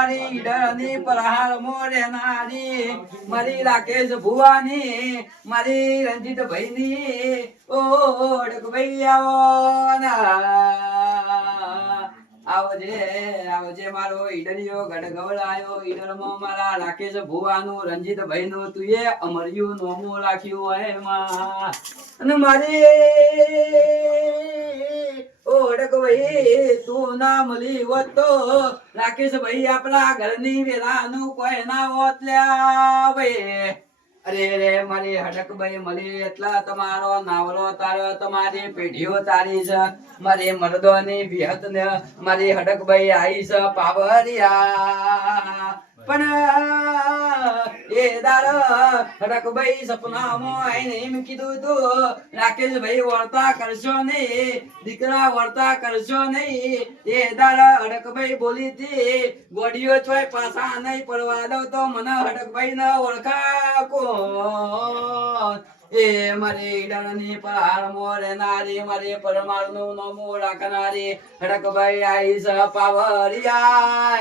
મારી ઈડરની પ્રહાર મોરેનારી મારી રાકેશ ભુવાની મારી રંજીત ભાઈની ઓળખ ભાઈ આવો આવજે આવજે મારો ઈડરિયો ગડગવડાયો ઈડરમાં મારા રાકેશ ભુવાનું રંજીત ભાઈનું તુંએ અમર્યું નોમું રાખ્યું હોય એમાં અને મારી ઓળખ ભાઈ તું ના મળી હોત તો રાકેશ ભાઈ આપણા ઘરની વેરાનું કોઈ ના હોત લ્યા ભાઈ અરે રે મારી હડકભાઈ મળી એટલા તમારો નાવલો તારો તમારી પેઢીઓ તારી છે મારી મરદોની વિહત ને મારી હડકભાઈ આવી છે પાવરિયા પણ એ દાર હડકભાઈ સપનામાં આઈને એમ કીધું તું રાકેશભાઈ વર્તા કરશો નહીં દીકરા વર્તા કરશો નહીં એ દાર હડકભાઈ બોલી હતી ગોડીઓ ચોય પાછા નહીં પડવા દો તો મને હડકભાઈ ને ઓળખા કોણ એ મારી ઈડરની પહાડ મોરેનારી મારી પરમારનું નોમો રાખનારી હડકભાઈ આઈ છે પાવરિયા